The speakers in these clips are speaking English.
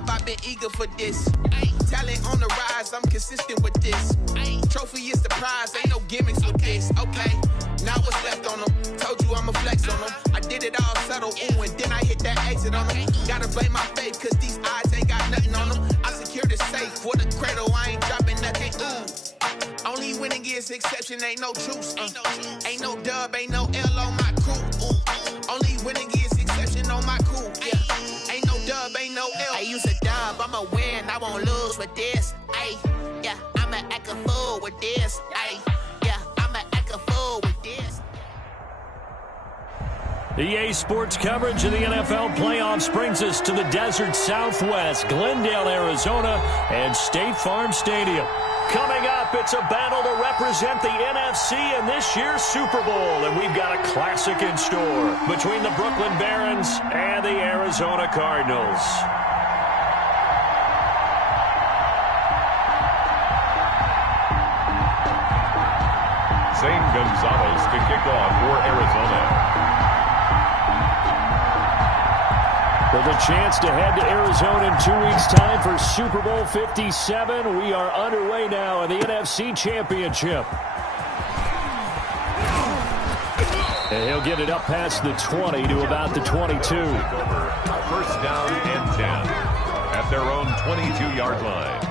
job, I've been eager for this. Talent on the rise, I'm consistent with this. Trophy is the prize, ain't no gimmicks with this. Okay, now what's left on them? Told you I'ma flex on them. I did it all subtle, ooh, and then I hit that exit on them. Gotta blame my faith, cause these odds ain't got nothing on them. I secure the safe for the cradle, I ain't dropping nothing, ooh. Only winning is exception, ain't no truce. Ain't no dub, ain't no L on my crew. Only winning is exception on my crew. Yeah, ain't no dub, ain't no L. I use a dub, I'ma win, I won't lose with this. Ay, yeah, I'ma act a fool with this. Ay, yeah, I'ma act a fool with this. EA Sports coverage of the NFL playoffs brings us to the desert Southwest, Glendale, Arizona, and State Farm Stadium. Coming up, it's a battle to represent the NFC in this year's Super Bowl, and we've got a classic in store between the Brooklyn Barons and the Arizona Cardinals. Zane Gonzalez to kick off for Arizona. With a chance to head to Arizona in 2 weeks' time for Super Bowl 57, we are underway now in the NFC Championship. And he'll get it up past the 20 to about the 22. First down and 10 at their own 22-yard line.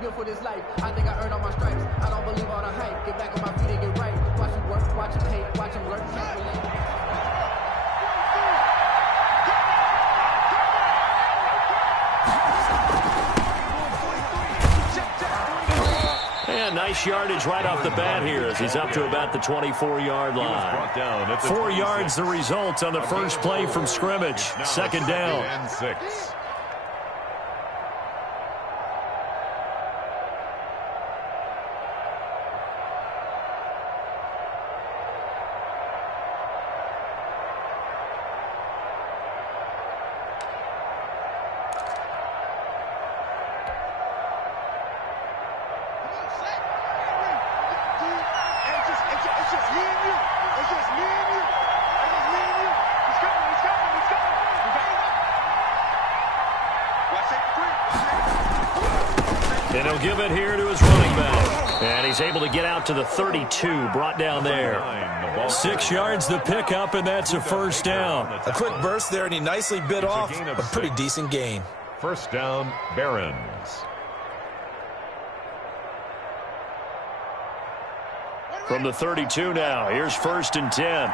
Built for this life. I think I earned all my stripes. I don't believe all the hype. Get back on my feet and get right. Watch him work, watch him hate, watch him work. And nice yardage right off the bat here as he's up to about the 24-yard line. 4 yards the result on the first play from scrimmage. Second down. And 6. And he'll give it here to his running back. And he's able to get out to the 32, brought down there. 6 yards the pickup, and that's a first down. A quick burst there, and he nicely bit off a pretty decent gain. First down, Barons. From the 32 now, here's first and 10.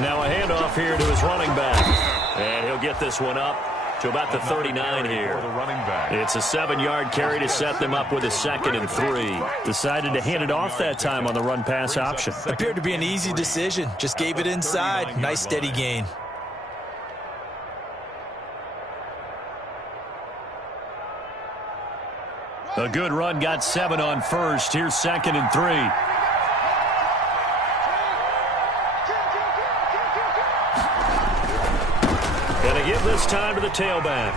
Now a handoff here to his running back. And he'll get this one up to about the 39 here. It's a 7-yard carry to set them up with a 2nd and 3. Decided to hand it off that time on the run-pass option. Appeared to be an easy decision. Just gave it inside. Nice steady gain. A good run, got 7 on first. Here's 2nd and 3. And they give this time to the tailback.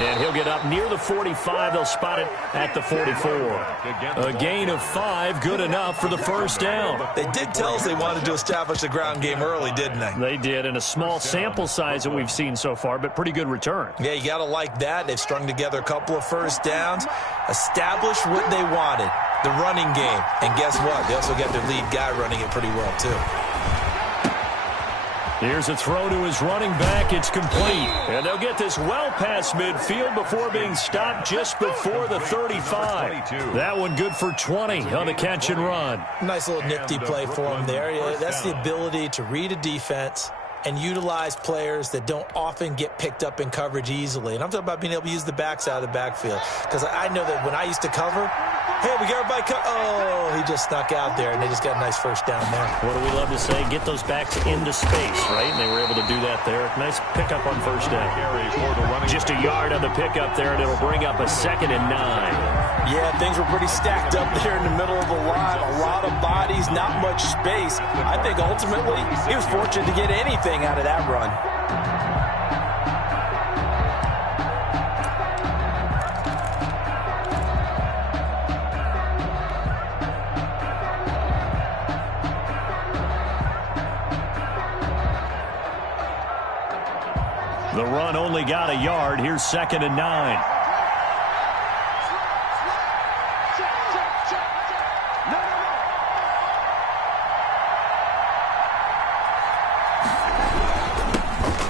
And he'll get up near the 45. They'll spot it at the 44. A gain of 5, good enough for the first down. They did tell us they wanted to establish the ground game early, didn't they? They did, in a small sample size that we've seen so far, but pretty good return. Yeah, you got to like that. They've strung together a couple of first downs, established what they wanted, the running game. And guess what? They also got their lead guy running it pretty well, too. Here's a throw to his running back. It's complete. And they'll get this well past midfield before being stopped just before the 35. That one good for 20 on the catch and run. Nice little nifty play for him there. Yeah, that's the ability to read a defense and utilize players that don't often get picked up in coverage easily. And I'm talking about being able to use the backs out of the backfield. Because I know that when I used to cover, hey, we got everybody oh, he just snuck out there, and they just got a nice first down there. What do we love to say? Get those backs into space, right? And they were able to do that there. Nice pickup on first down. Just a yard on the pickup there, and it'll bring up a 2nd and 9. Yeah, things were pretty stacked up there in the middle of the line. A lot of bodies, not much space. I think ultimately he was fortunate to get anything out of that run. The run only got a yard. Here's 2nd and 9.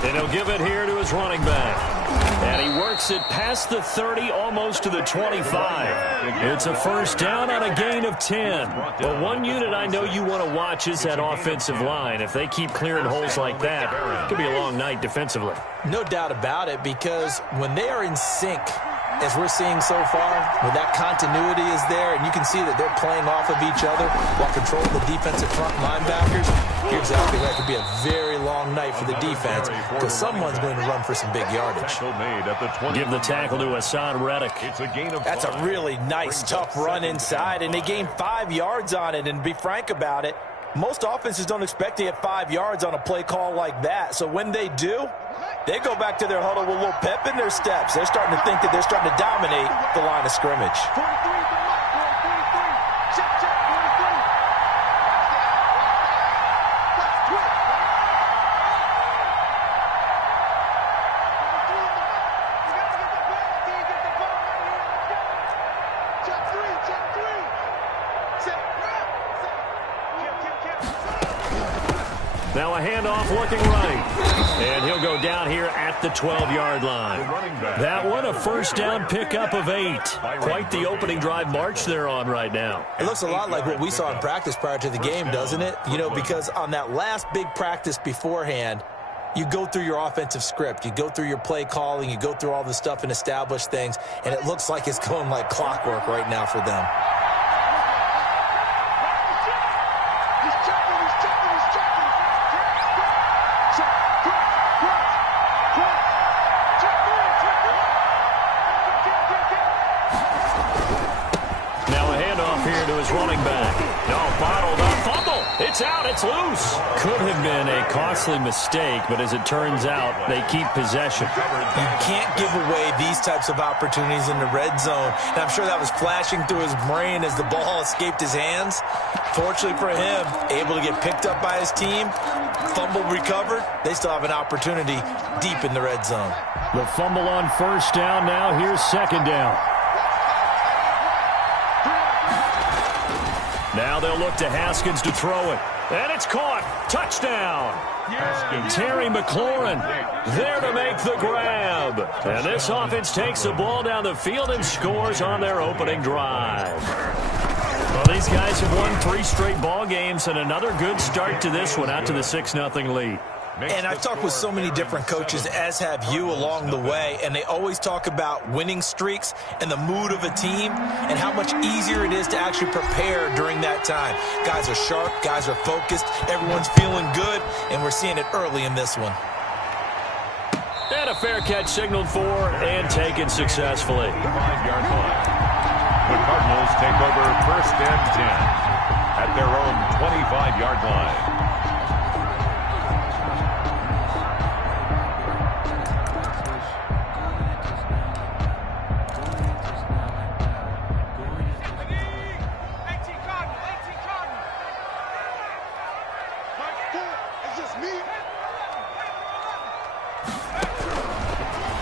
And he'll give it here to his running back. And he works it past the 30, almost to the 25. It's a first down on a gain of 10. But one unit I know you want to watch is that offensive line. If they keep clearing holes like that, it could be a long night defensively. No doubt about it, because when they are in sync, as we're seeing so far, when that continuity is there, and you can see that they're playing off of each other while controlling the defensive front linebackers, you're exactly right. It could be a very long night for the defense because someone's going to run for some big yardage. Give the tackle to Hassan Reddick. That's a really nice, tough run inside, and they gained 5 yards on it. And to be frank about it, most offenses don't expect to get 5 yards on a play call like that. So when they do, they go back to their huddle with a little pep in their steps. They're starting to think that they're starting to dominate the line of scrimmage. Now a handoff looking right. And he'll go down here at the 12-yard line. That one a first down pickup of 8. Quite the opening drive march they're on right now. It looks a lot like what we saw in practice prior to the game, doesn't it? You know, because on that last big practice beforehand, you go through your offensive script. You go through your play calling. You go through all the stuff and establish things. And it looks like it's going like clockwork right now for them. Running back. No, bottled up. Fumble. It's out. It's loose. Could have been a costly mistake, but as it turns out, they keep possession. You can't give away these types of opportunities in the red zone. And I'm sure that was flashing through his brain as the ball escaped his hands. Fortunately for him, able to get picked up by his team, fumble recovered. They still have an opportunity deep in the red zone. The fumble on first down. Now here's 2nd down. Now they'll look to Haskins to throw it. And it's caught. Touchdown. Terry McLaurin there to make the grab. And this offense takes the ball down the field and scores on their opening drive. Well, these guys have won 3 straight ball games and another good start to this one out to the 6-0 lead. And I've talked with so many different coaches, as have you, along the way, and they always talk about winning streaks and the mood of a team and how much easier it is to actually prepare during that time. Guys are sharp, guys are focused, everyone's feeling good, and we're seeing it early in this one. And a fair catch signaled for and taken successfully. The 5-yard line. The Cardinals take over 1st and 10 at their own 25-yard line.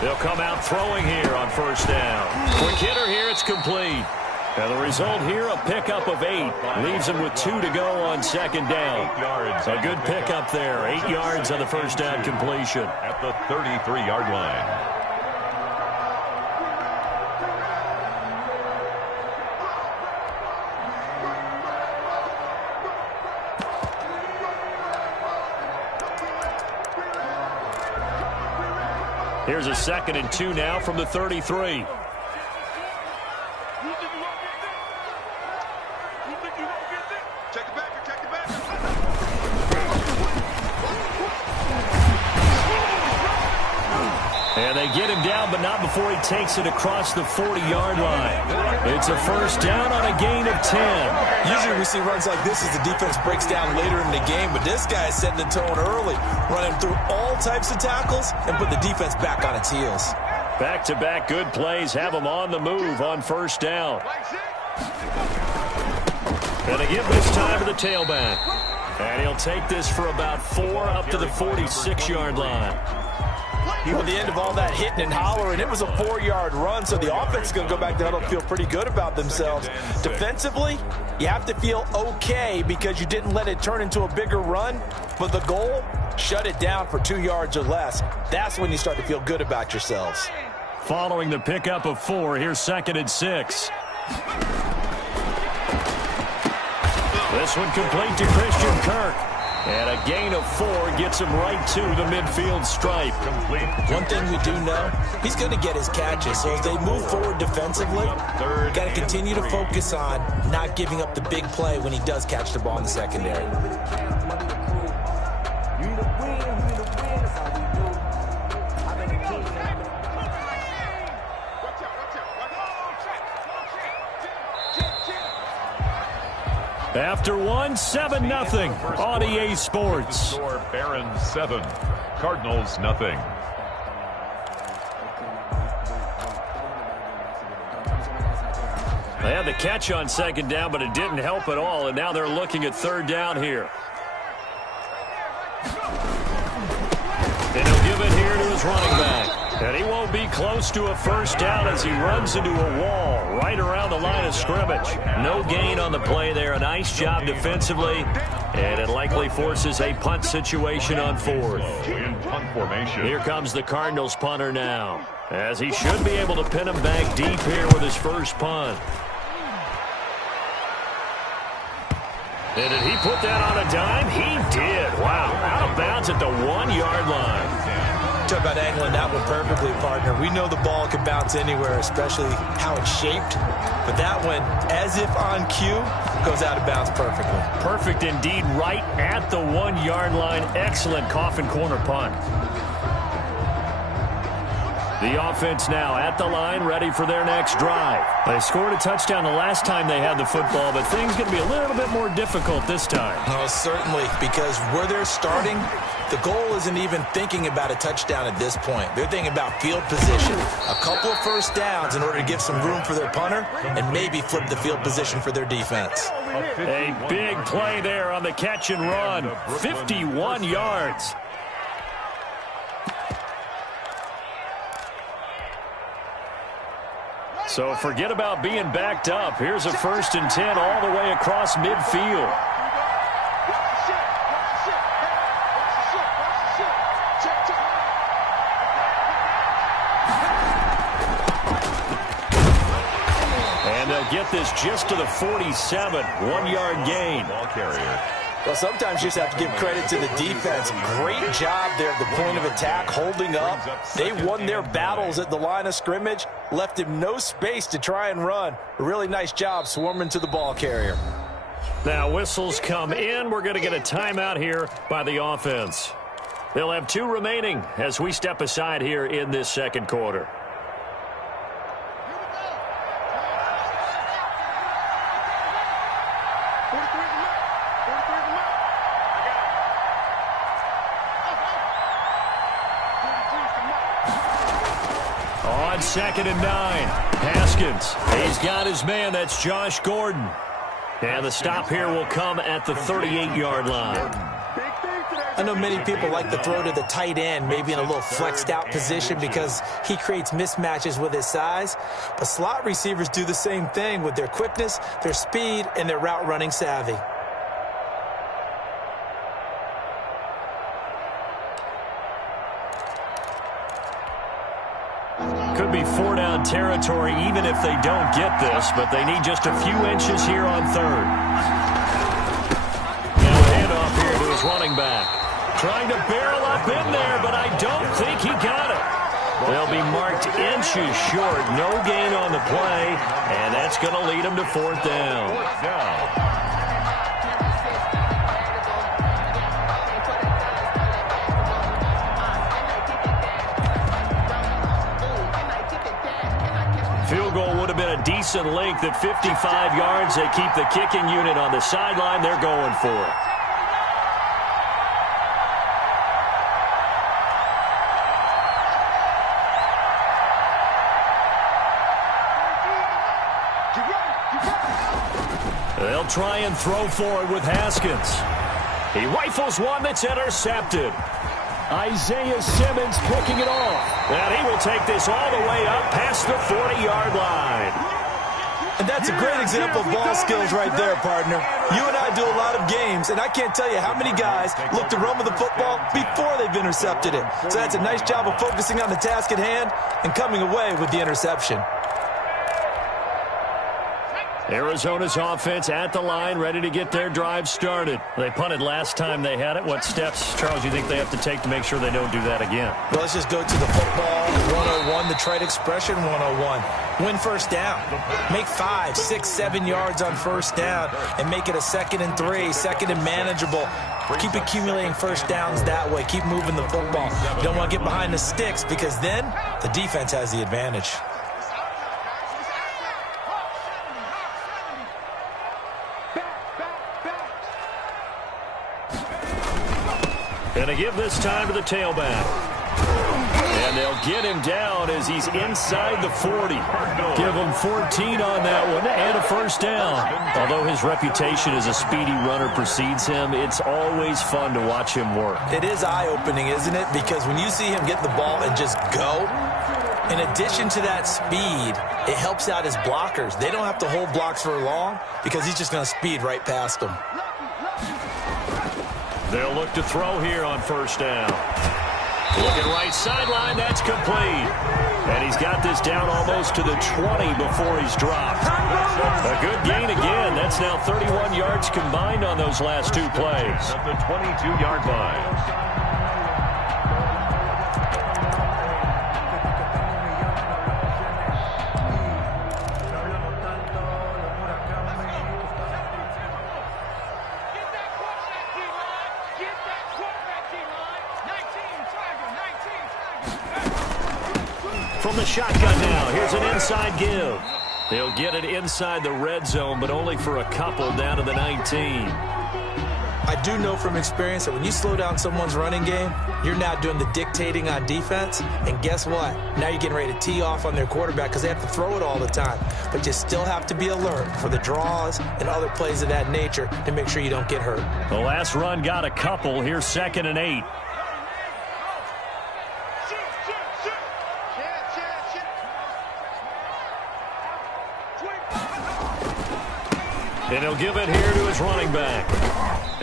They'll come out throwing here on first down. Quick hitter here, it's complete. And the result here, a pickup of 8. Leaves him with 2 to go on 2nd down. A good pickup there. 8 yards on the first down completion. At the 33-yard line. Here's a 2nd and 2 now from the 33. And they get him down, but not before he takes it across the 40-yard line. It's a first down on a gain of 10. Usually we see runs like this as the defense breaks down later in the game, but this guy is setting the tone early, running through all types of tackles and put the defense back on its heels. Back-to-back good plays have him on the move on first down. And they give this time to the tailback. And he'll take this for about 4 up to the 46-yard line. At the end of all that hitting and hollering, it was a 4-yard run, so the offense is going to go back to the huddle and feel pretty good about themselves. Defensively, you have to feel okay because you didn't let it turn into a bigger run, but the goal, shut it down for 2 yards or less. That's when you start to feel good about yourselves. Following the pickup of 4, here's 2nd and 6. This one complete to Christian Kirk. And a gain of 4 gets him right to the midfield stripe. Complete. One thing we do know, he's going to get his catches. So as they move forward defensively, got to continue to focus on not giving up the big play when he does catch the ball in the secondary. After 1, 7-0 on EA Sports. Barons 7, Cardinals nothing. They had the catch on 2nd down, but it didn't help at all, and now they're looking at 3rd down here. And he'll give it here to his running back. And he won't be close to a first down as he runs into a wall right around the line of scrimmage. No gain on the play there. A nice job defensively. And it likely forces a punt situation on 4th. In punt formation. Here comes the Cardinals punter now, as he should be able to pin him back deep here with his first punt. And did he put that on a dime? He did. Wow. Out of bounds at the 1-yard line. Talk about angling that one perfectly, partner. We know the ball can bounce anywhere, especially how it's shaped. But that one, as if on cue, goes out of bounds perfectly. Perfect indeed, right at the 1-yard line. Excellent coffin corner punt. The offense now at the line, ready for their next drive. They scored a touchdown the last time they had the football, but things going to be a little bit more difficult this time. Oh, certainly, because where they're starting, the goal isn't even thinking about a touchdown at this point. They're thinking about field position, a couple of first downs in order to give some room for their punter and maybe flip the field position for their defense. A big play there on the catch and run, 51 yards. So forget about being backed up. Here's a 1st and 10 all the way across midfield. And they'll get this just to the 47, 1-yard gain. Ball carrier. Well, sometimes you just have to give credit to the defense. Great job there at the point of attack, holding up. They won their battles at the line of scrimmage, left him no space to try and run. A really nice job swarming to the ball carrier. Now whistles come in. We're going to get a timeout here by the offense. They'll have 2 remaining as we step aside here in this 2nd quarter. On 2nd and 9, Haskins. He's got his man. That's Josh Gordon. And the stop here will come at the 38-yard line. I know many people like to throw to the tight end, maybe in a little flexed out position because he creates mismatches with his size. But slot receivers do the same thing with their quickness, their speed, and their route running savvy. Could be 4-down territory even if they don't get this, but they need just a few inches here on 3rd. Now a handoff here to his running back. Trying to barrel up in there, but I don't think he got it. They'll be marked inches short. No gain on the play, and that's going to lead them to 4th down. 4th down. decent length at 55 yards. They keep the kicking unit on the sideline. They're going for it. They'll try and throw for it with Haskins. He rifles one that's intercepted. Isaiah Simmons picking it off. And he will take this all the way up past the 40-yard line. And that's a great example of ball skills right there, partner. You and I do a lot of games, and I can't tell you how many guys look to run with the football before they've intercepted it. So that's a nice job of focusing on the task at hand and coming away with the interception. Arizona's offense at the line, ready to get their drive started. They punted last time they had it. What steps, Charles, you think they have to take to make sure they don't do that again? Well, let's just go to the football 101, the trite expression 101. Win first down. Make 5, 6, 7 yards on first down and make it a 2nd and 3, 2nd and manageable. Keep accumulating first downs that way. Keep moving the football. You don't want to get behind the sticks because then the defense has the advantage. And they give this time to the tailback. And they'll get him down as he's inside the 40. Give him 14 on that one and a first down. Although his reputation as a speedy runner precedes him, it's always fun to watch him work. It is eye-opening, isn't it? Because when you see him get the ball and just go, in addition to that speed, it helps out his blockers. They don't have to hold blocks for long because he's just going to speed right past them. They'll look to throw here on first down. Looking right sideline, that's complete. And he's got this down almost to the 20 before he's dropped. A good gain again. That's now 31 yards combined on those last two plays. At the 22-yard line. From the shotgun now, here's an inside give. They'll get it inside the red zone, but only for a couple down to the 19. I do know from experience that when you slow down someone's running game, you're now doing the dictating on defense. And guess what? Now you're getting ready to tee off on their quarterback because they have to throw it all the time. But you still have to be alert for the draws and other plays of that nature to make sure you don't get hurt. The last run got a couple. Here's 2nd and 8. And he'll give it here to his running back.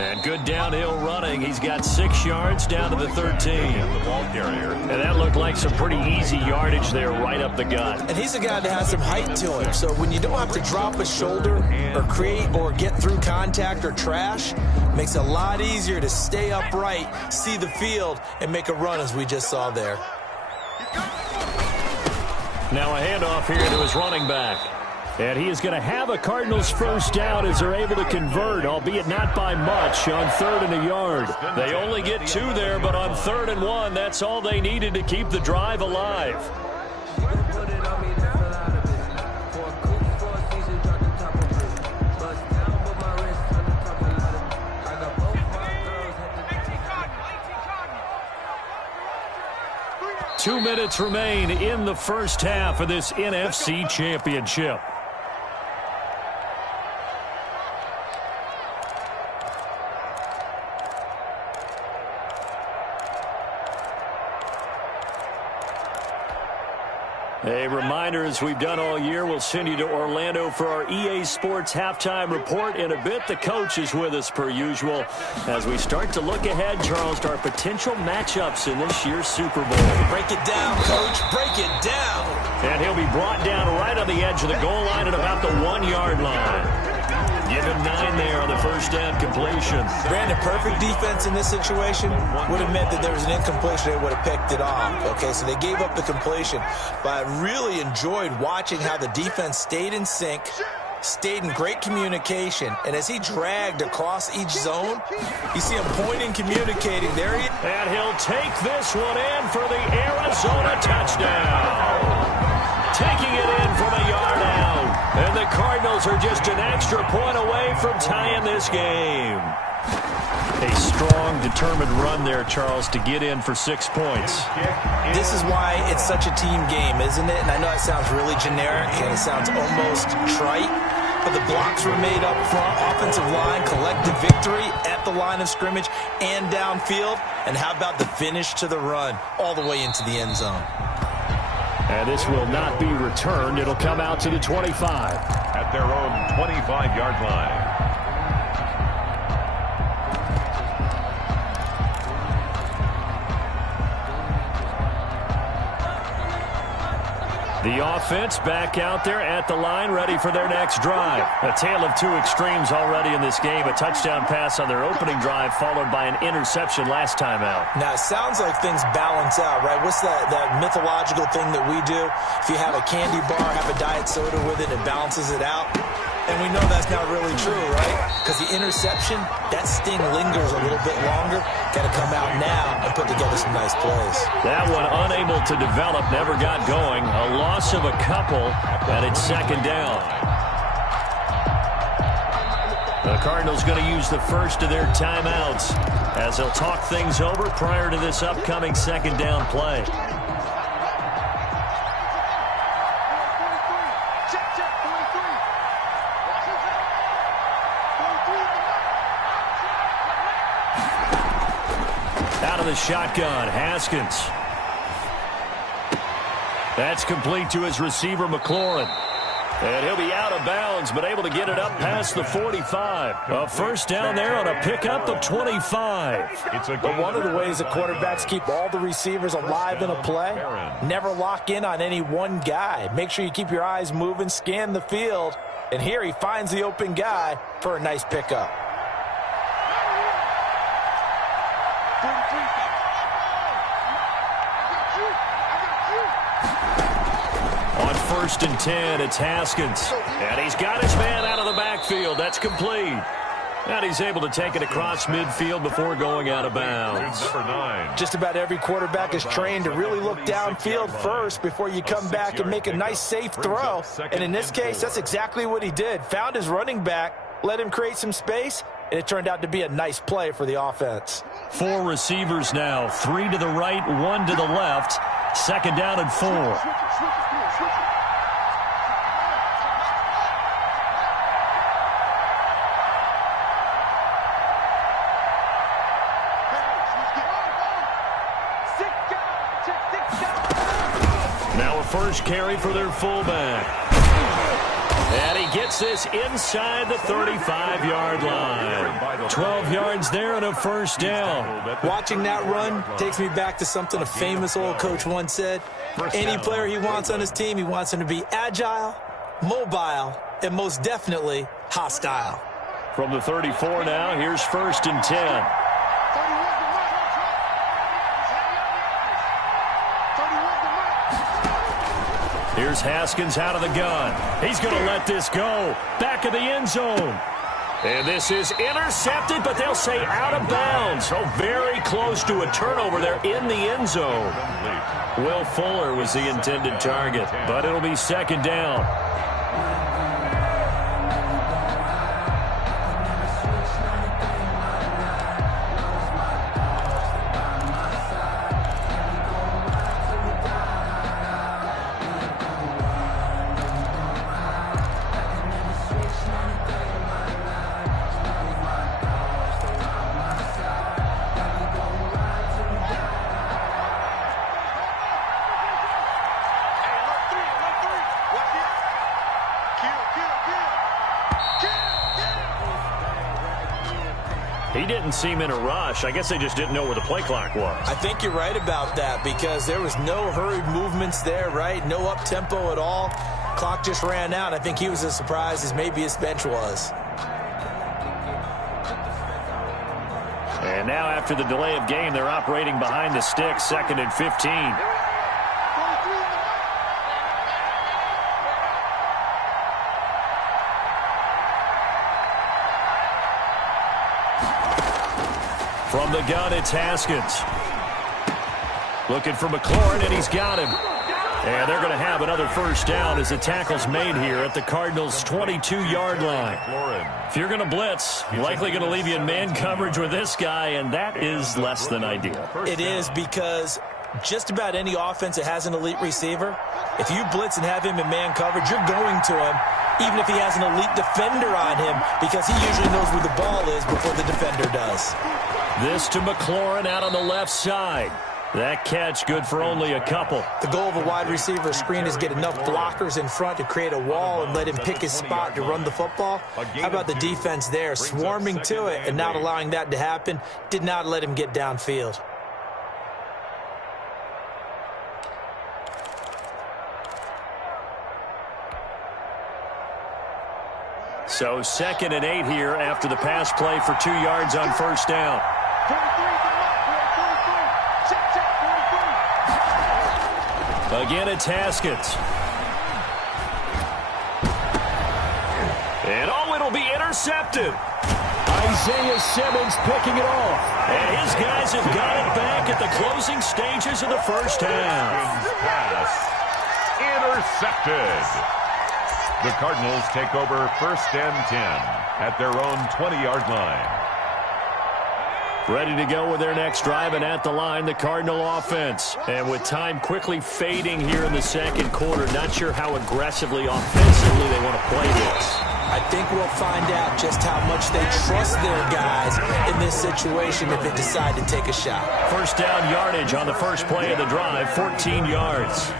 And good downhill running. He's got 6 yards down to the 13. The ball carrier. And that looked like some pretty easy yardage there right up the gut. And he's a guy that has some height to him. So when you don't have to drop a shoulder or create or get through contact or trash, makes it a lot easier to stay upright, see the field, and make a run as we just saw there. Now a handoff here to his running back. And he is going to have a Cardinals first down as they're able to convert, albeit not by much, on 3rd and a yard. They only get 2 there, but on 3rd and 1, that's all they needed to keep the drive alive. Two minutes remain in the first half of this NFC Championship. A reminder, as we've done all year, we'll send you to Orlando for our EA Sports halftime report in a bit. The coach is with us per usual as we start to look ahead, Charles, to our potential matchups in this year's Super Bowl. Break it down, Coach. Break it down. And he'll be brought down right on the edge of the goal line at about the 1-yard line. Give him 9 there on the first down completion. Brandon, perfect defense in this situation would have meant that there was an incompletion. They would have picked it off. Okay, so they gave up the completion. But I really enjoyed watching how the defense stayed in sync, stayed in great communication. And as he dragged across each zone, you see him pointing, communicating. There he is. And he'll take this one in for the Arizona touchdown. Taking it in from a yard out. And the Cardinals are just an extra point away from tying this game. A strong, determined run there, Charles, to get in for 6 points. This is why it's such a team game, isn't it? And I know it sounds really generic and it sounds almost trite, but the blocks were made up front, offensive line, collective victory at the line of scrimmage and downfield. And how about the finish to the run all the way into the end zone? And this will not be returned. It'll come out to the 25. At their own 25-yard line. The offense back out there at the line, ready for their next drive. A tale of two extremes already in this game. A touchdown pass on their opening drive, followed by an interception last time out. Now, it sounds like things balance out, right? What's that mythological thing that we do? If you have a candy bar, have a diet soda with it, it balances it out. And we know that's not really true, right? Because the interception, that sting lingers a little bit longer. Got to come out now and put together some nice plays. That one unable to develop, never got going. A loss of a couple, and it's second down. The Cardinals going to use the first of their timeouts as they'll talk things over prior to this upcoming second down play. Out of the shotgun, Haskins. That's complete to his receiver, McLaurin. And he'll be out of bounds, but able to get it up past the 45. A first down there on a pickup of 25. But one of the ways the quarterbacks keep all the receivers alive in a play, never lock in on any one guy. Make sure you keep your eyes moving, scan the field. And here he finds the open guy for a nice pickup. On 1st and 10, it's Haskins. And he's got his man out of the backfield. That's complete. And he's able to take it across midfield before going out of bounds. Just about every quarterback is trained to really look downfield first before you come back and make a nice, safe throw. And in this case, that's exactly what he did. Found his running back, let him create some space, and it turned out to be a nice play for the offense. 4 receivers now, 3 to the right, 1 to the left. Second down and 4. Now a first carry for their fullback. And he gets this inside the 35-yard line. 12 yards there and a first down. Watching that run takes me back to something a famous old coach once said. Any player he wants on his team, he wants him to be agile, mobile, and most definitely hostile. From the 34 now, here's 1st and 10. Here's Haskins out of the gun. He's going to let this go. Back of the end zone. And this is intercepted, but they'll say out of bounds. So very close to a turnover there in the end zone. Will Fuller was the intended target, but it'll be second down. He didn't seem in a rush. I guess they just didn't know where the play clock was. I think you're right about that because there was no hurried movements there, right? No up-tempo at all. Clock just ran out. I think he was as surprised as maybe his bench was. And now after the delay of game, they're operating behind the sticks, 2nd and 15. From the gun, it's Haskins. Looking for McLaurin, and he's got him. And they're going to have another first down as the tackle's made here at the Cardinals' 22-yard line. If you're going to blitz, likely going to leave you in man coverage with this guy, and that is less than ideal. It is, because just about any offense that has an elite receiver, if you blitz and have him in man coverage, you're going to him, even if he has an elite defender on him, because he usually knows where the ball is before the defender does. This to McLaurin out on the left side. That catch good for only a couple. The goal of a wide receiver screen is get enough blockers in front to create a wall and let him pick his spot to run the football. How about the defense there, swarming to it and not allowing that to happen? Did not let him get downfield. So 2nd and 8 here after the pass play for 2 yards on first down. Again, it's Haskins. And it'll be intercepted. Isaiah Simmons picking it off. And his guys have got it back at the closing stages of the first half. Intercepted. The Cardinals take over 1st and 10 at their own 20-yard line. Ready to go with their next drive, and at the line, the Cardinal offense. And with time quickly fading here in the second quarter, not sure how aggressively offensively they want to play this. I think we'll find out just how much they trust their guys in this situation if they decide to take a shot. First down yardage on the first play of the drive, 14 yards.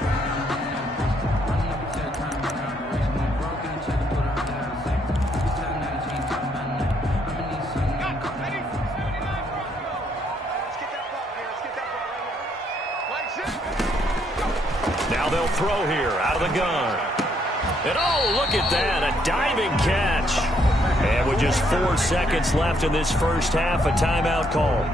Now they'll throw here out of the gun. And oh, look at that, a diving catch. And with just 4 seconds left in this first half, a timeout call.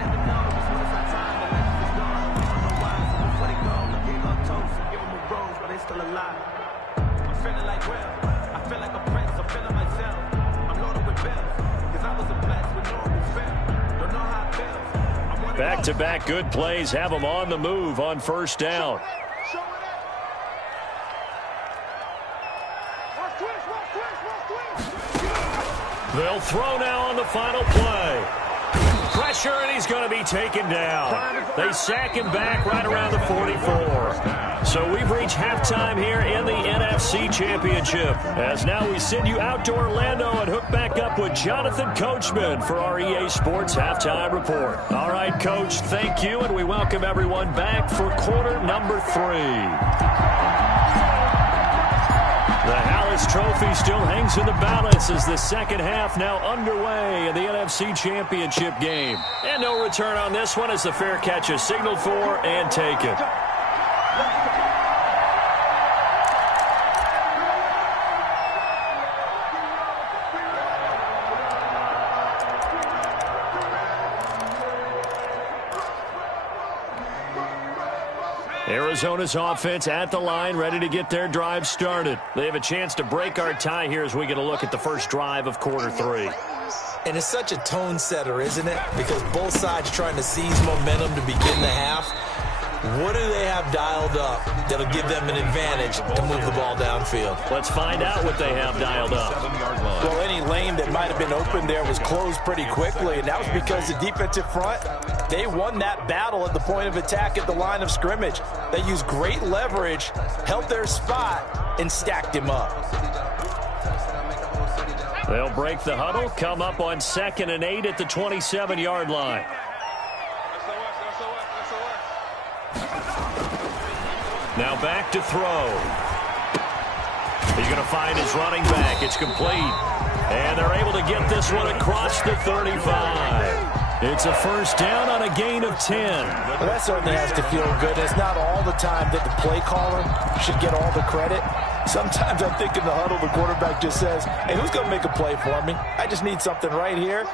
Back-to-back good plays have them on the move on first down. They'll throw now on the final play. Pressure, and he's going to be taken down. They sack him back right around the 44. So we've reached halftime here in the NFC Championship. As now we send you out to Orlando and hook back up with Jonathan Coachman for our EA Sports Halftime Report. All right, Coach, thank you, and we welcome everyone back for quarter number 3. The Hallis Trophy still hangs in the balance as the second half now underway in the NFC Championship game. And no return on this one as the fair catch is signaled for and taken. Arizona's offense at the line, ready to get their drive started. They have a chance to break our tie here as we get a look at the first drive of quarter 3. And it's such a tone setter, isn't it? Because both sides trying to seize momentum to begin the half. What do they have dialed up that'll give them an advantage to move the ball downfield? Let's find out what they have dialed up. Well, any lane that might have been open there was closed pretty quickly, and that was because the defensive front, they won that battle at the point of attack at the line of scrimmage. They used great leverage, held their spot, and stacked him up. They'll break the huddle, come up on 2nd and 8 at the 27-yard line. Now back to throw. He's going to find his running back. It's complete. And they're able to get this one across the 35. It's a first down on a gain of 10. Well, that certainly has to feel good. It's not all the time that the play caller should get all the credit. Sometimes I think in the huddle, the quarterback just says, hey, who's going to make a play for me? I just need something right here.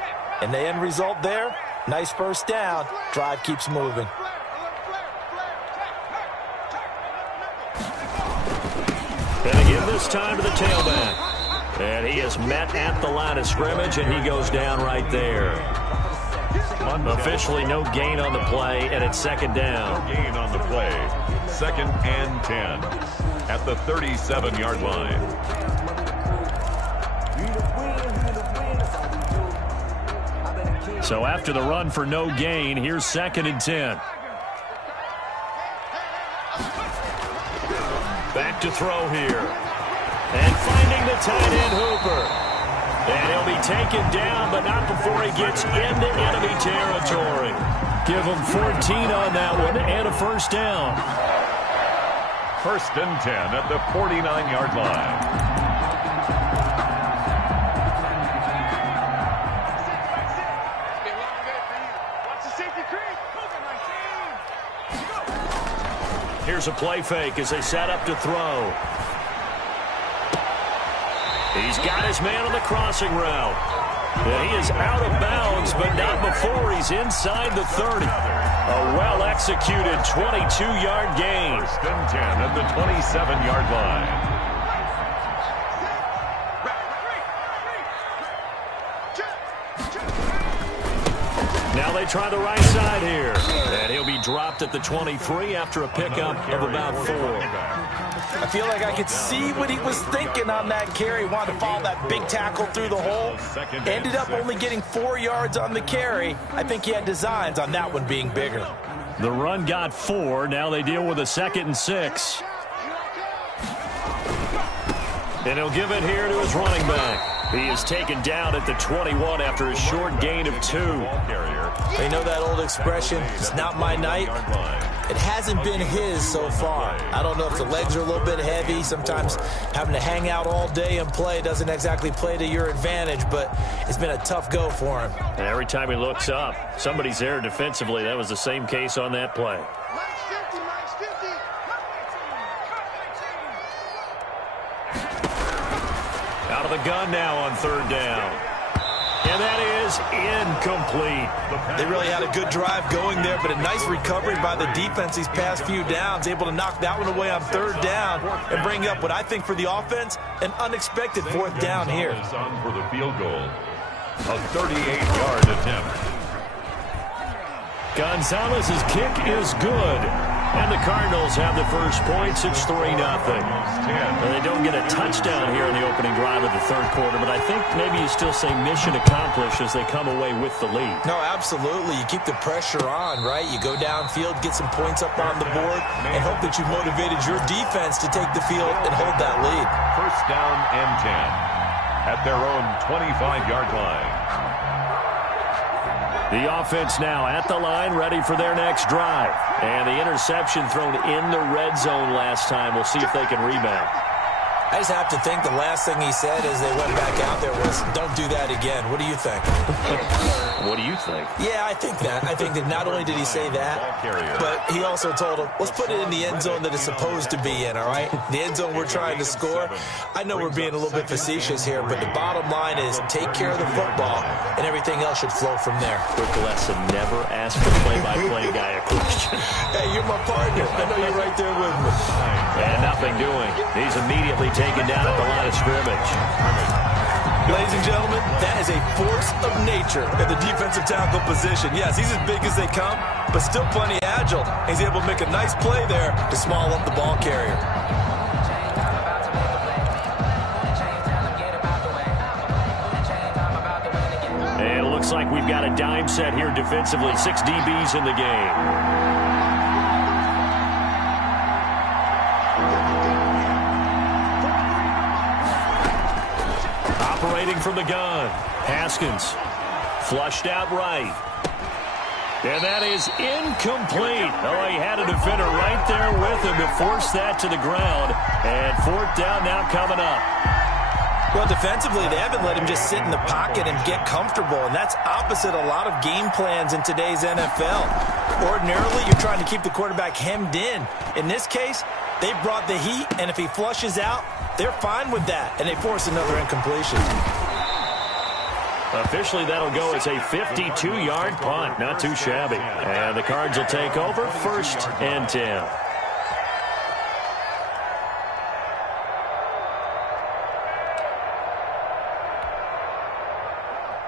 And the end result there, nice first down. Drive keeps moving. And again this time to the tailback. And he is met at the line of scrimmage, and he goes down right there. Officially no gain on the play, and it's second down. No gain on the play. 2nd and 10 at the 37-yard line. So after the run for no gain, here's 2nd and 10. Back to throw here. And finding the tight end Hooper. And he'll be taken down, but not before he gets into enemy territory. Give him 14 on that one and a first down. 1st and 10 at the 49-yard line. Here's a play fake as they set up to throw. He's got his man on the crossing route. And he is out of bounds, but not before he's inside the 30. A well-executed 22-yard gain. 1st and 10 at the 27-yard line. Now they try the right side here. And he'll be dropped at the 23 after a pickup of about 4. I feel like I could see what he was thinking on that carry. He wanted to follow that big tackle through the hole. Ended up only getting 4 yards on the carry. I think he had designs on that one being bigger. The run got 4. Now they deal with a 2nd and 6. And he'll give it here to his running back. He is taken down at the 21 after a short gain of 2. You know that old expression, it's not my night? It hasn't been his so far. I don't know if the legs are a little bit heavy. Sometimes having to hang out all day and play doesn't exactly play to your advantage, but it's been a tough go for him. And every time he looks up, somebody's there defensively. That was the same case on that play. Out of the gun now on 3rd down. And that is incomplete. They really had a good drive going there, but a nice recovery by the defense these past few downs, able to knock that one away on 3rd down and bring up what I think for the offense, an unexpected 4th down here. On for the field goal. A 38-yard attempt. Gonzalez's kick is good. And the Cardinals have the first points. It's 3-0. And they don't get a touchdown here in the opening drive of the 3rd quarter, but I think maybe you still say mission accomplished as they come away with the lead. No, absolutely. You keep the pressure on, right? You go downfield, get some points up on the board, and hope that you motivated your defense to take the field and hold that lead. 1st down and 10 at their own 25-yard line. The offense now at the line, ready for their next drive. And the interception thrown in the red zone last time. We'll see if they can rebound. I just have to think the last thing he said as they went back out there was, don't do that again. What do you think? What do you think? Yeah, I think that. I think that not only did he say that, but he also told him, let's put it in the end zone that it's supposed to be in, all right? The end zone we're trying to score. I know we're being a little bit facetious here, but the bottom line is take care of the football, and everything else should flow from there. Quick lesson, never ask the play-by-play guy a question. Hey, you're my partner. I know you're right there with me. And nothing doing. He's immediately taken down at the line of scrimmage. Ladies and gentlemen, that is a force of nature at the defensive tackle position. Yes, he's as big as they come, but still plenty agile. He's able to make a nice play there to small up the ball carrier. And it looks like we've got a dime set here defensively. 6 DBs in the game. Operating from the gun, Haskins flushed out right. And that is incomplete. Oh, he had a defender right there with him to force that to the ground. And 4th down now coming up. Well, defensively, they haven't let him just sit in the pocket and get comfortable, and that's opposite a lot of game plans in today's NFL. Ordinarily, you're trying to keep the quarterback hemmed in. In this case, they brought the heat, and if he flushes out, they're fine with that, and they force another incompletion. Officially, that'll go as a 52-yard punt. Not too shabby. And the Cards will take over 1st and 10.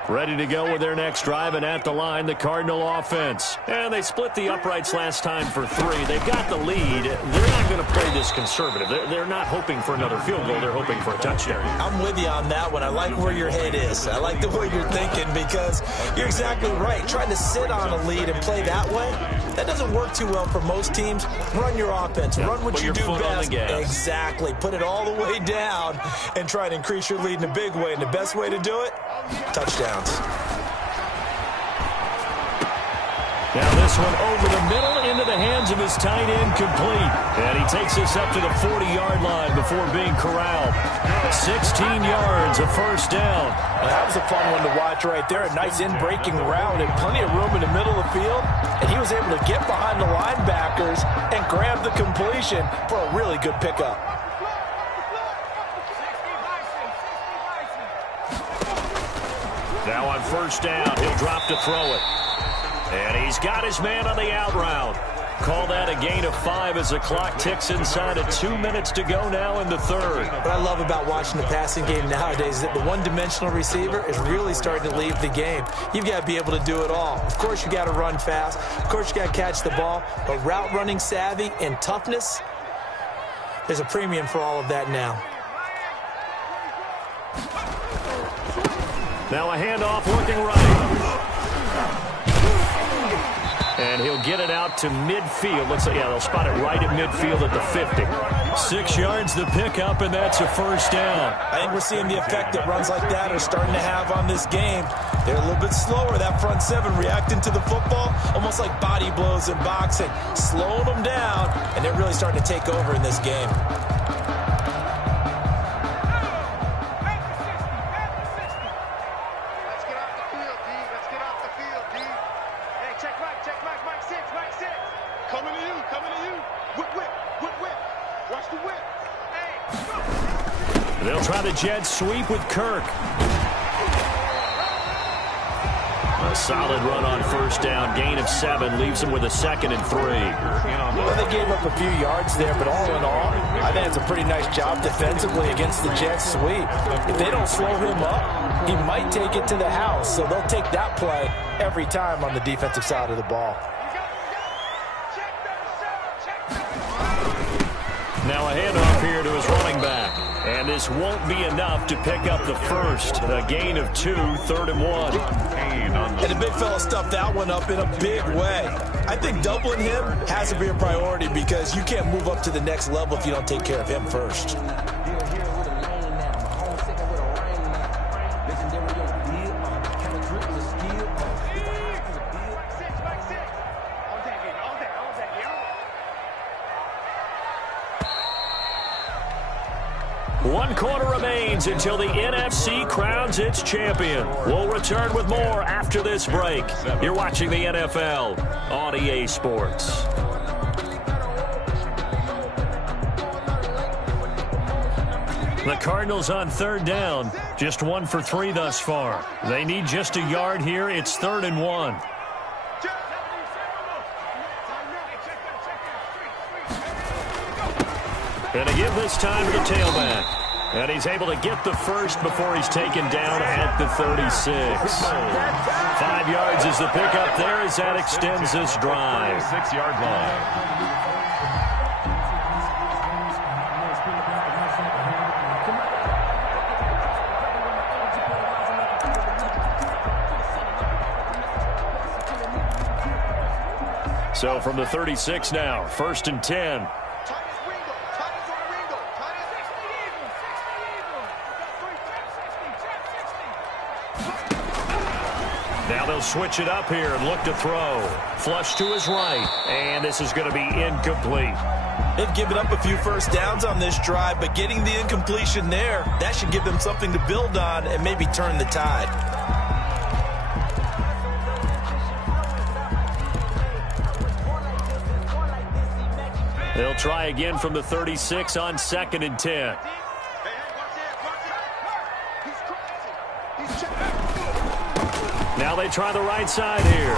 Ready to go with their next drive, and at the line, the Cardinal offense. And they split the uprights last time for 3. They've got the lead. They're not going to play this conservative. They're not hoping for another field goal. They're hoping for a touchdown. I'm with you on that one. I like where your head is. I like the way you're thinking because you're exactly right. Trying to sit on a lead and play that way, that doesn't work too well for most teams. Run your offense. Run what you do best. Exactly. Put it all the way down and try to increase your lead in a big way. And the best way to do it, touchdowns. Now this one over the middle into the hands of his tight end, complete. And he takes us up to the 40-yard line before being corralled. 16 yards, a first down. Well, that was a fun one to watch right there. A nice in-breaking route and plenty of room in the middle of the field. And he was able to get behind the linebackers and grab the completion for a really good pickup. Now on first down, he'll drop to throw it. And he's got his man on the out route. Call that a gain of 5 as the clock ticks inside of 2 minutes to go now in the third. What I love about watching the passing game nowadays is that the one-dimensional receiver is really starting to leave the game. You've got to be able to do it all. Of course, you got to run fast. Of course, you got to catch the ball. But route running savvy and toughness, there's a premium for all of that now. Now a handoff looking right. And he'll get it out to midfield. Looks like, yeah, they'll spot it right at midfield at the 50. 6 yards the pickup, and that's a first down. I think we're seeing the effect that runs like that are starting to have on this game. They're a little bit slower, that front 7 reacting to the football, almost like body blows in boxing, slowing them down, and they're really starting to take over in this game. They'll try the jet sweep with Kirk. A solid run on first down. Gain of 7 leaves them with a 2nd and 3. Well, they gave up a few yards there, but all in all, I think it's a pretty nice job defensively against the jet sweep. If they don't slow him up, he might take it to the house. So they'll take that play every time on the defensive side of the ball. Now a handoff here to his running back. And this won't be enough to pick up the first. A gain of 2, 3rd and 1. And the big fella stuffed that one up in a big way. I think doubling him has to be a priority because you can't move up to the next level if you don't take care of him first. One quarter remains until the NFC crowns its champion. We'll return with more after this break. You're watching the NFL on EA Sports. The Cardinals on 3rd down. Just 1 for 3 thus far. They need just a yard here. It's 3rd and 1. And to give this time to the tailback. And he's able to get the first before he's taken down at the 36. 5 yards is the pickup there as that extends this drive. 6-yard line. So from the 36 now, 1st and 10. Now they'll switch it up here and look to throw. Flush to his right, and this is going to be incomplete. They've given up a few first downs on this drive, but getting the incompletion there, that should give them something to build on and maybe turn the tide. They'll try again from the 36 on 2nd and 10. Now they try the right side here.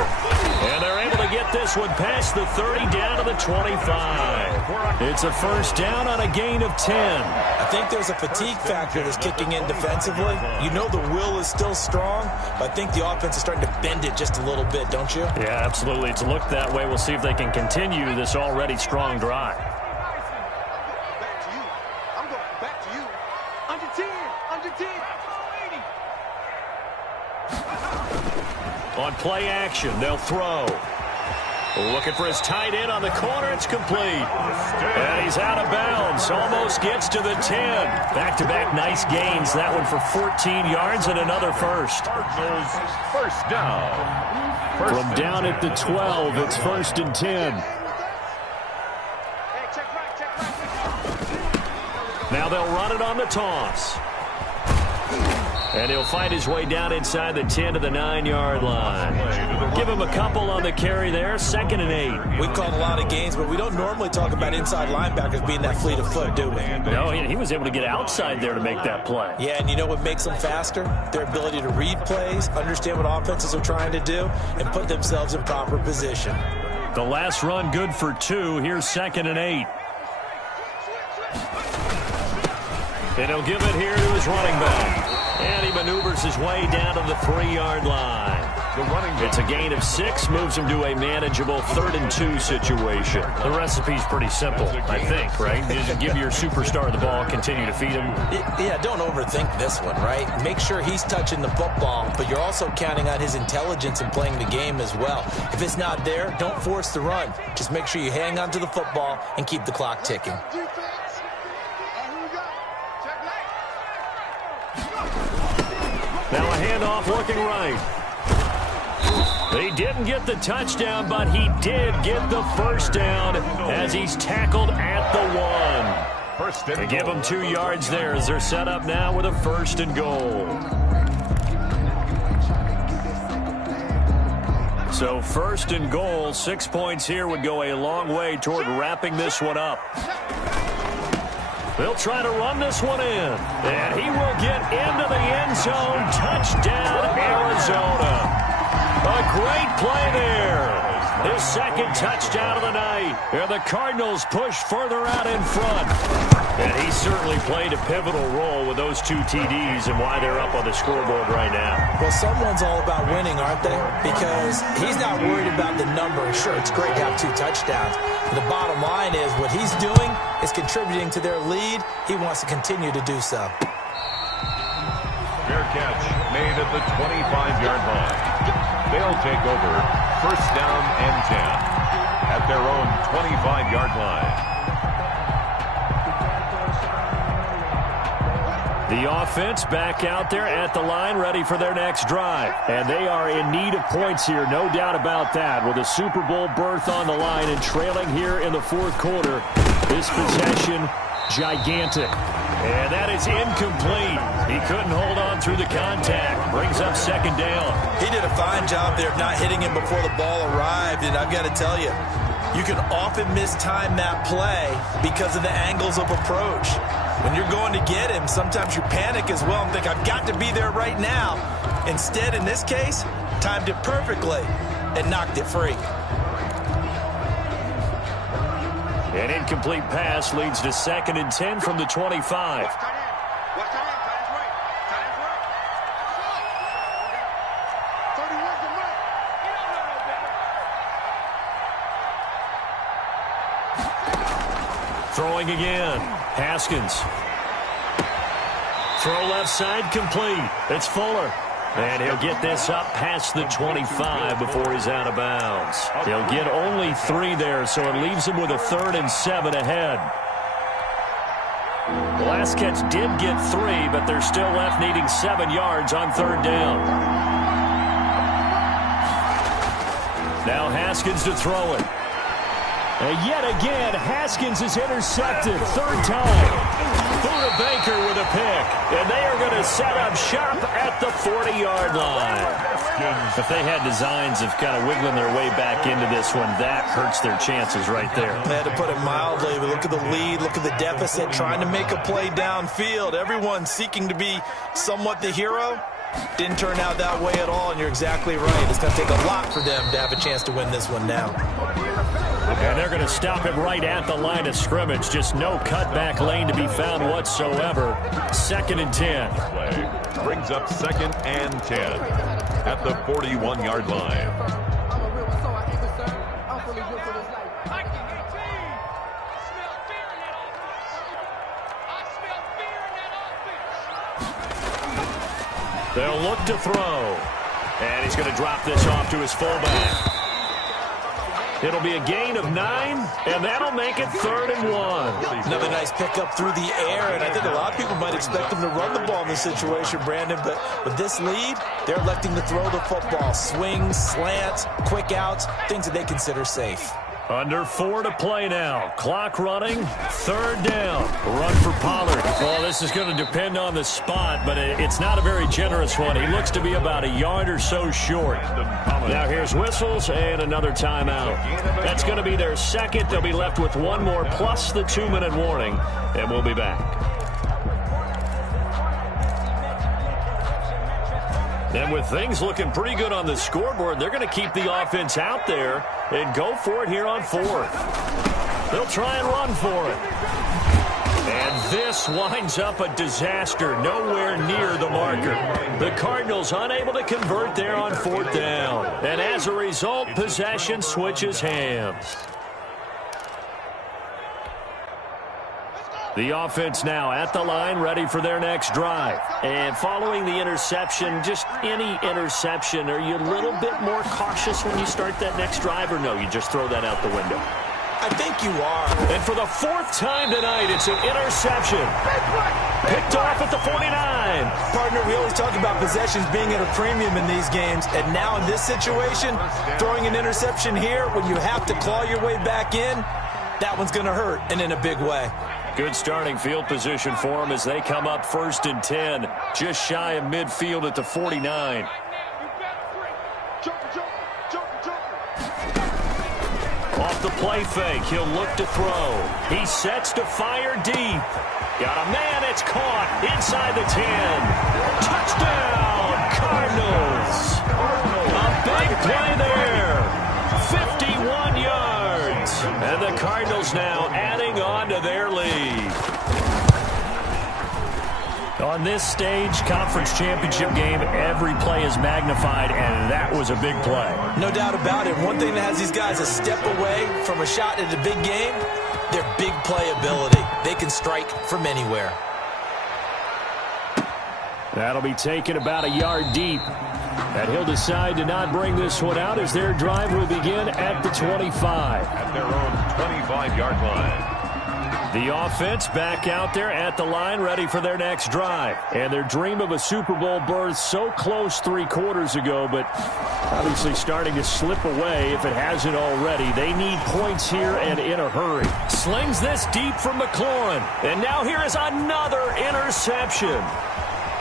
And they're able to get this this one past the 30 down to the 25. It's a first down on a gain of 10. I think there's a fatigue factor that's kicking in defensively. You know the will is still strong, but I think the offense is starting to bend it just a little bit, don't you? Yeah, absolutely. It's looked that way. We'll see if they can continue this already strong drive. Back to you. I'm going back to you. Under 10. Under 10. On play action, they'll throw. Looking for his tight end on the corner. It's complete. And he's out of bounds. Almost gets to the 10. Back-to-back nice gains. That one for 14 yards and another first. First down. From down at the 12, it's 1st and 10. Now they'll run it on the toss. And he'll find his way down inside the 10 to the 9-yard line. Give him a couple on the carry there. 2nd and 8. We've called a lot of games, but we don't normally talk about inside linebackers being that fleet of foot, do we? No, he was able to get outside there to make that play. Yeah, and you know what makes them faster? Their ability to read plays, understand what offenses are trying to do, and put themselves in proper position. The last run good for 2. Here's 2nd and 8. And he'll give it here to his running back. And he maneuvers his way down to the 3-yard line. It's a gain of 6, moves him to a manageable 3rd and 2 situation. The recipe's pretty simple, I think, right? You just give your superstar the ball, continue to feed him. Yeah, don't overthink this one, right? Make sure he's touching the football, but you're also counting on his intelligence in playing the game as well. If it's not there, don't force the run. Just make sure you hang on to the football and keep the clock ticking. Now a handoff looking right. He didn't get the touchdown, but he did get the first down as he's tackled at the 1. To give him 2 yards there as they're set up now with a 1st and goal. So 1st and goal, 6 points here would go a long way toward wrapping this one up. They'll try to run this one in, and he will get into the end zone. Touchdown, Arizona. A great play there. His 2nd touchdown of the night. And the Cardinals push further out in front. And he certainly played a pivotal role with those 2 TDs and why they're up on the scoreboard right now. Well, someone's all about winning, aren't they? Because he's not worried about the number. Sure, it's great to have 2 touchdowns. But the bottom line is what he's doing is contributing to their lead. He wants to continue to do so. Fair catch made at the 25-yard line. They'll take over 1st down and 10 at their own 25-yard line. The offense back out there at the line, ready for their next drive. And they are in need of points here, no doubt about that. With a Super Bowl berth on the line and trailing here in the 4th quarter, this possession, gigantic. And that is incomplete. He couldn't hold on through the contact. Brings up 2nd down. He did a fine job there of not hitting him before the ball arrived. And I've got to tell you, you can often mistime that play because of the angles of approach. When you're going to get him, sometimes you panic as well and think, I've got to be there right now. Instead, in this case, timed it perfectly and knocked it free. An incomplete pass leads to 2nd and 10 from the 25. Throwing again. Haskins. Throw left side complete. It's Fuller. And he'll get this up past the 25 before he's out of bounds. He'll get only 3 there, so it leaves him with a 3rd and 7 ahead. The last catch did get 3, but they're still left needing 7 yards on 3rd down. Now Haskins to throw it. And yet again, Haskins is intercepted. Third time. Buda Baker with a pick. And they are going to set up shop at the 40-yard line. If they had designs of kind of wiggling their way back into this one, that hurts their chances right there. They had to put it mildly, but look at the lead, look at the deficit, trying to make a play downfield. Everyone seeking to be somewhat the hero. Didn't turn out that way at all, and you're exactly right. It's going to take a lot for them to have a chance to win this one now. And they're going to stop him right at the line of scrimmage. Just no cutback lane to be found whatsoever. 2nd and 10. Play brings up 2nd and 10 at the 41-yard line. They'll look to throw. And he's going to drop this off to his fullback. It'll be a gain of 9, and that'll make it 3rd and 1. Another nice pickup through the air, and I think a lot of people might expect him to run the ball in this situation, Brandon, but with this lead, they're electing to throw the football. Swings, slants, quick outs, things that they consider safe. Under 4 to play now. Clock running. 3rd down. Run for Pollard. Well, this is going to depend on the spot, but it's not a very generous one. He looks to be about a yard or so short. Now here's whistles and another timeout. That's going to be their 2nd. They'll be left with 1 more plus the 2-minute warning, and we'll be back. And with things looking pretty good on the scoreboard, they're going to keep the offense out there and go for it here on 4th. They'll try and run for it. And this winds up a disaster, nowhere near the marker. The Cardinals unable to convert there on 4th down. And as a result, possession switches hands. The offense now at the line, ready for their next drive. And following the interception, just any interception, are you a little bit more cautious when you start that next drive, or no, you just throw that out the window? I think you are. And for the 4th time tonight, it's an interception. Picked off at the 49. Partner, we always talk about possessions being at a premium in these games, and now in this situation, throwing an interception here when you have to claw your way back in, that one's going to hurt, and in a big way. Good starting field position for them as they come up 1st and 10, just shy of midfield at the 49. Off the play fake, he'll look to throw. He sets to fire deep. Got a man, it's caught inside the 10. Touchdown, Cardinals. A big play there. 51 yards. And the Cardinals now adding on to their lead. On this stage, conference championship game, every play is magnified, and that was a big play. No doubt about it. One thing that has these guys a step away from a shot at a big game, their big play ability. They can strike from anywhere. That'll be taken about a yard deep. And he'll decide to not bring this one out as their drive will begin at the 25. At their own 25-yard line. The offense back out there at the line, ready for their next drive. And their dream of a Super Bowl berth so close 3 quarters ago, but obviously starting to slip away if it hasn't already. They need points here and in a hurry. Slings this deep from McLaurin. And now here is another interception.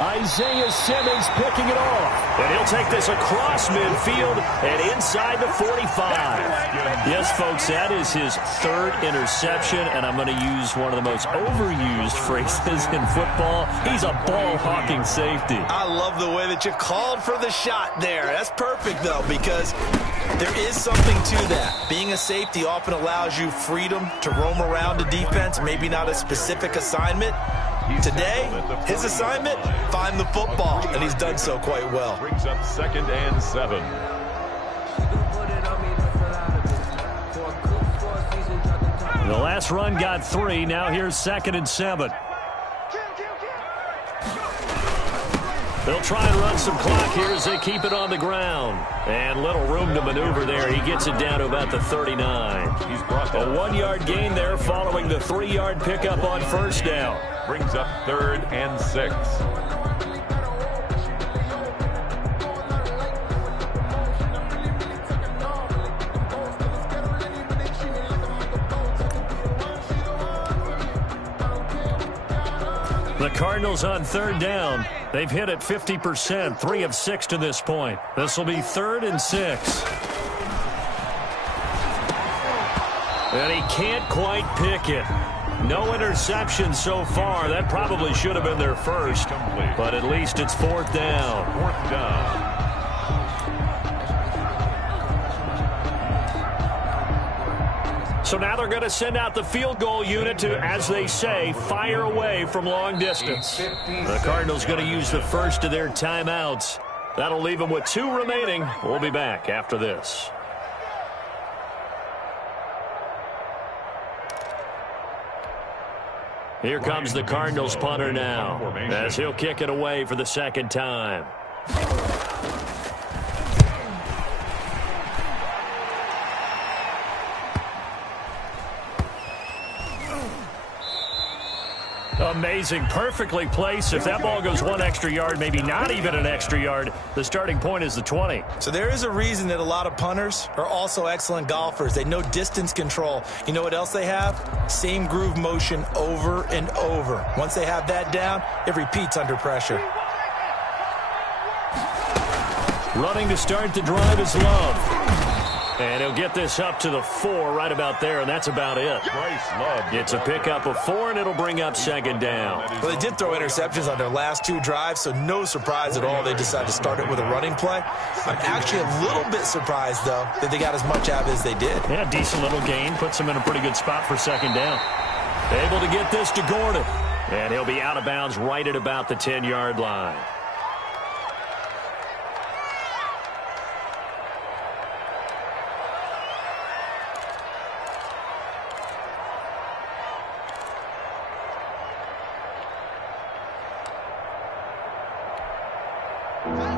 Isaiah Simmons picking it off. And he'll take this across midfield and inside the 45. Yes, folks, that is his 3rd interception, and I'm going to use one of the most overused phrases in football. He's a ball-hawking safety. I love the way that you called for the shot there. That's perfect, though, because there is something to that. Being a safety often allows you freedom to roam around the defense, maybe not a specific assignment. Today, his assignment, find the football, and he's done so quite well. Brings up 2nd and 7. The last run got 3. Now here's 2nd and 7. They'll try and run some clock here as they keep it on the ground. And little room to maneuver there. He gets it down to about the 39. He's brought a 1-yard gain there following the 3-yard pickup on 1st down. Brings up 3rd and 6. The Cardinals on third down. They've hit it 50%, 3 of 6 to this point. This will be 3rd and 6. And he can't quite pick it. No interception so far. That probably should have been their first. But at least it's 4th down. 4th down. So now they're going to send out the field goal unit to, as they say, fire away from long distance. The Cardinals going to use the first of their timeouts. That'll leave them with 2 remaining. We'll be back after this. Here comes the Cardinals punter now, as he'll kick it away for the 2nd time. Amazing. Perfectly placed. If that ball goes 1 extra yard, maybe not even an extra yard, the starting point is the 20. So there is a reason that a lot of punters are also excellent golfers. They know distance control. You know what else they have? Same groove motion over and over. Once they have that down, it repeats under pressure. Running to start the drive is Love. And he'll get this up to the 4 right about there, and that's about it. It's a pickup of 4, and it'll bring up 2nd down. Well, they did throw interceptions on their last 2 drives, so no surprise at all they decided to start it with a running play. I'm actually a little bit surprised, though, that they got as much out as they did. Yeah, decent little gain. Puts them in a pretty good spot for 2nd down. Able to get this to Gordon. And he'll be out of bounds right at about the 10-yard line.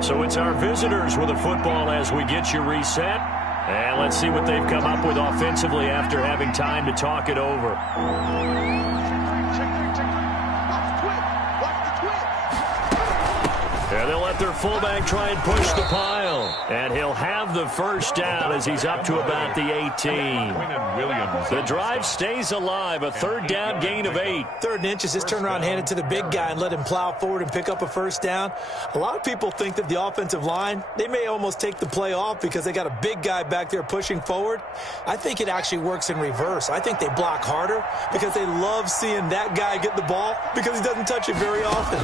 So it's our visitors with a football as we get you reset. And let's see what they've come up with offensively after having time to talk it over. And they'll let their fullback try and push the pile. And he'll have the first down as he's up to about the 18. The drive stays alive. A 3rd down gain of 8. 3rd and inches. Just turn around, hand it to the big guy, and let him plow forward and pick up a first down. A lot of people think that the offensive line, they may almost take the play off because they got a big guy back there pushing forward. I think it actually works in reverse. I think they block harder because they love seeing that guy get the ball because he doesn't touch it very often.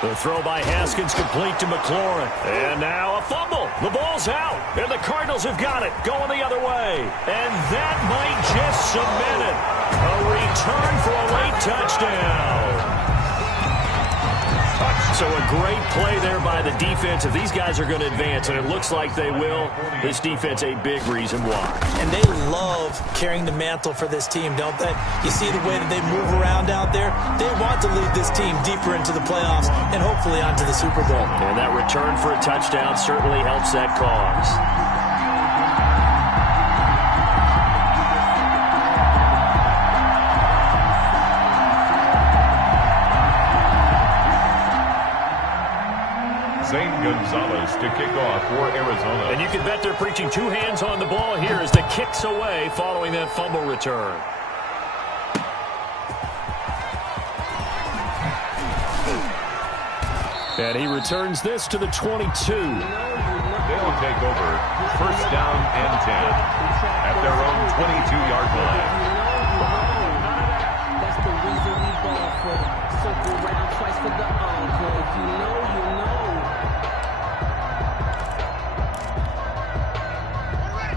The throw by Haskins complete to McLaurin. And now a fumble. The ball's out. And the Cardinals have got it. Going the other way. And that might just cement it. A return for a late touchdown. So a great play there by the defense. If these guys are going to advance, and it looks like they will, this defense a big reason why. And they love carrying the mantle for this team, don't they? You see the way that they move around out there? They want to lead this team deeper into the playoffs and hopefully onto the Super Bowl. And that return for a touchdown certainly helps that cause. Zane Gonzalez to kick off for Arizona. And you can bet they're preaching 2 hands on the ball here as the kick's away following that fumble return. And he returns this to the 22. They'll take over 1st down and 10 at their own 22-yard line. That's the reason we ball for. Circle round twice for the encore. If you know, you know.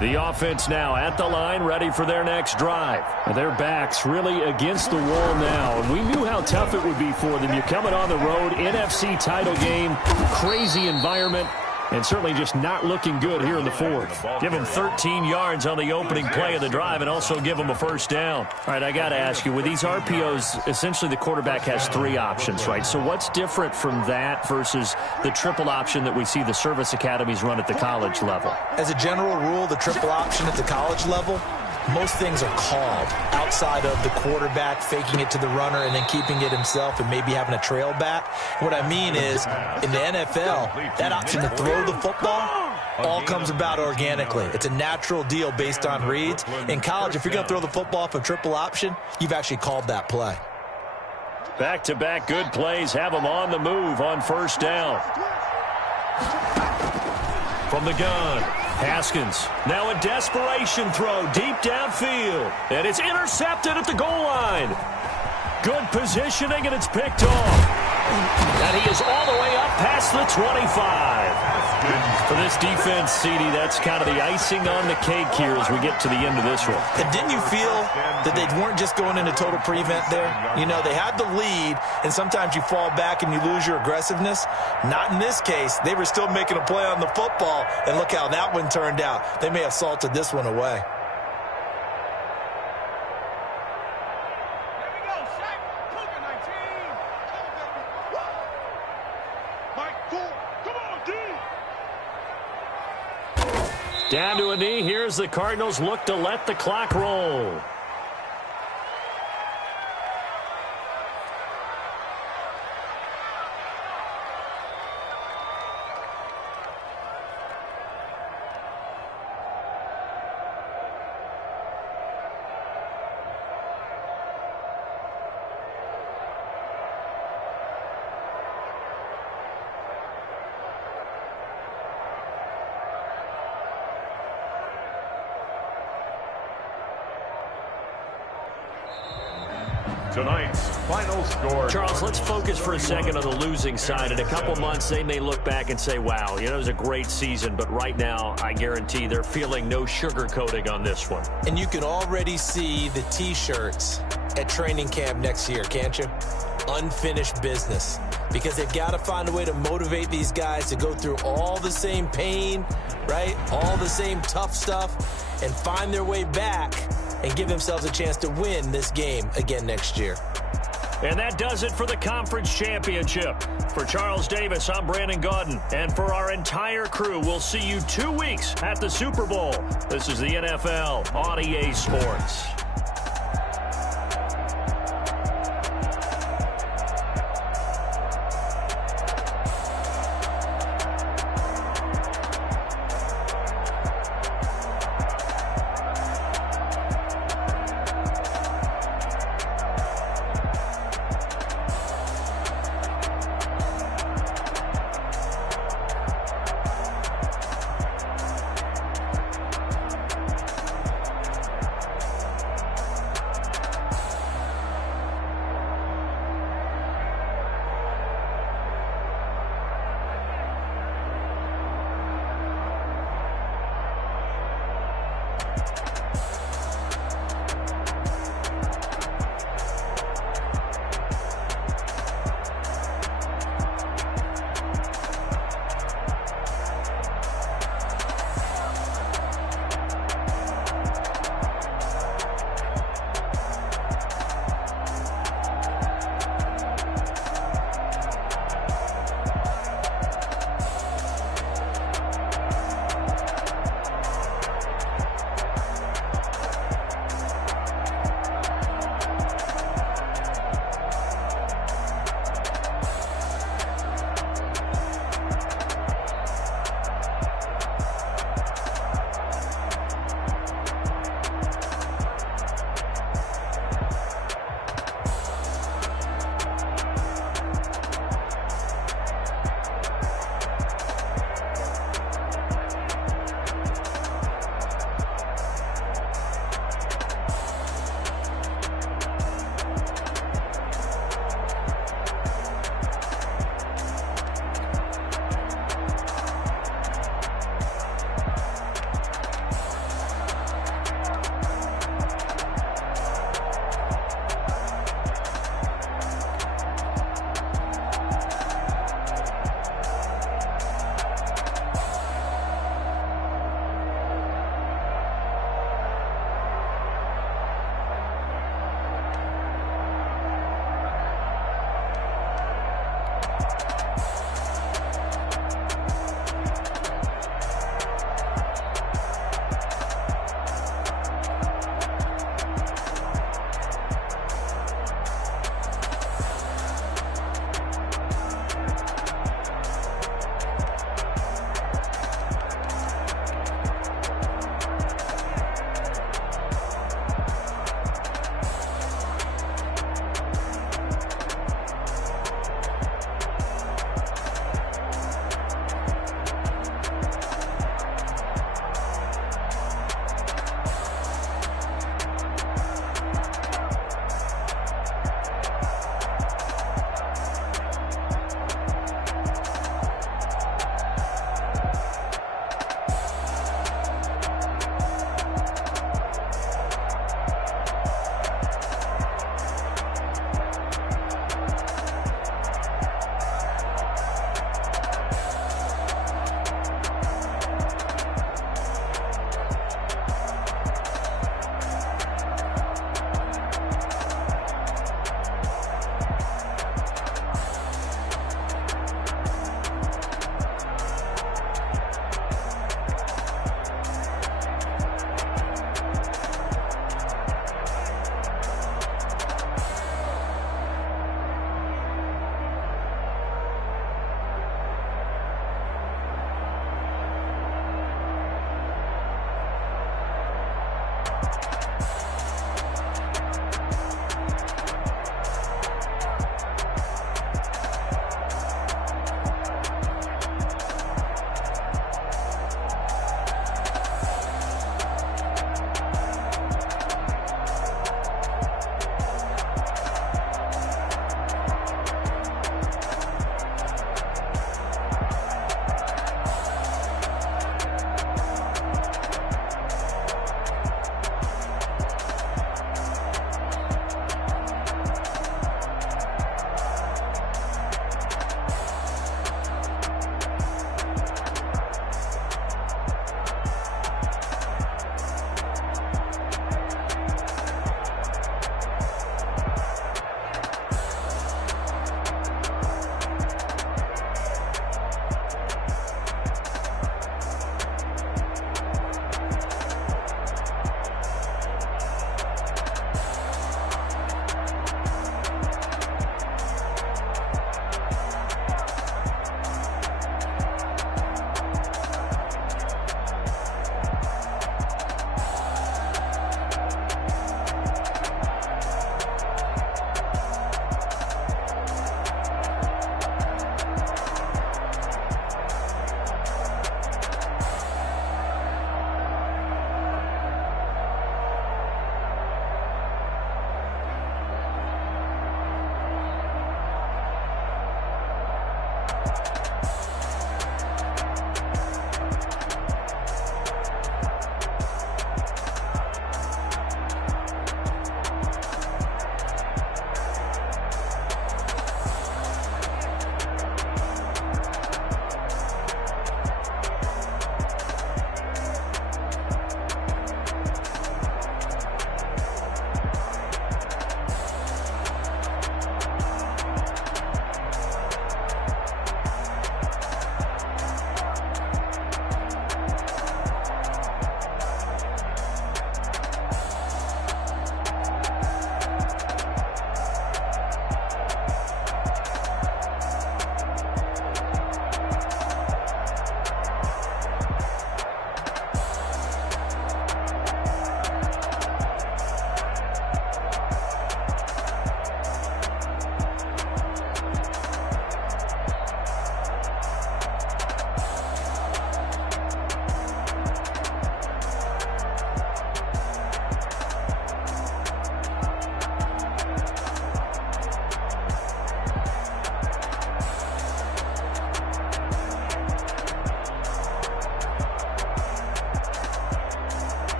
The offense now at the line, ready for their next drive. Their backs really against the wall now. And we knew how tough it would be for them. You're coming on the road, NFC title game, crazy environment, and certainly just not looking good here in the 4th. Give them 13 yards on the opening play of the drive and also give them a first down. All right, I got to ask you, with these RPOs, essentially the quarterback has 3 options, right? So what's different from that versus the triple option that we see the service academies run at the college level? As a general rule, the triple option at the college level, most things are called outside of the quarterback faking it to the runner and then keeping it himself and maybe having a trail back. What I mean is, in the NFL, that option to throw the football, all comes about organically. It's a natural deal based on reads. In college, if you're going to throw the football off a triple option, you've actually called that play. Back-to-back good plays have them on the move on first down. From the gun, Haskins. Now a desperation throw deep downfield. And it's intercepted at the goal line. Good positioning, and it's picked off. And he is all the way up past the 25. For this defense, CD, that's kind of the icing on the cake here as we get to the end of this one. And didn't you feel that they weren't just going into total prevent there? You know, they had the lead, and sometimes you fall back and you lose your aggressiveness. Not in this case. They were still making a play on the football, and look how that one turned out. They may have salted this one away. Down to a knee. Here's the Cardinals look to let the clock roll. Tonight's final score. Charles, let's focus for a second on the losing side. In a couple months, they may look back and say, wow, you know, it was a great season. But right now, I guarantee they're feeling no sugarcoating on this one. And you can already see the T-shirts at training camp next year, can't you? Unfinished business. Because they've got to find a way to motivate these guys to go through all the same pain, right? All the same tough stuff, and find their way back and give themselves a chance to win this game again next year. And that does it for the conference championship. For Charles Davis, I'm Brandon Gaudin. And for our entire crew, we'll see you 2 weeks at the Super Bowl. This is the NFL on EA Sports.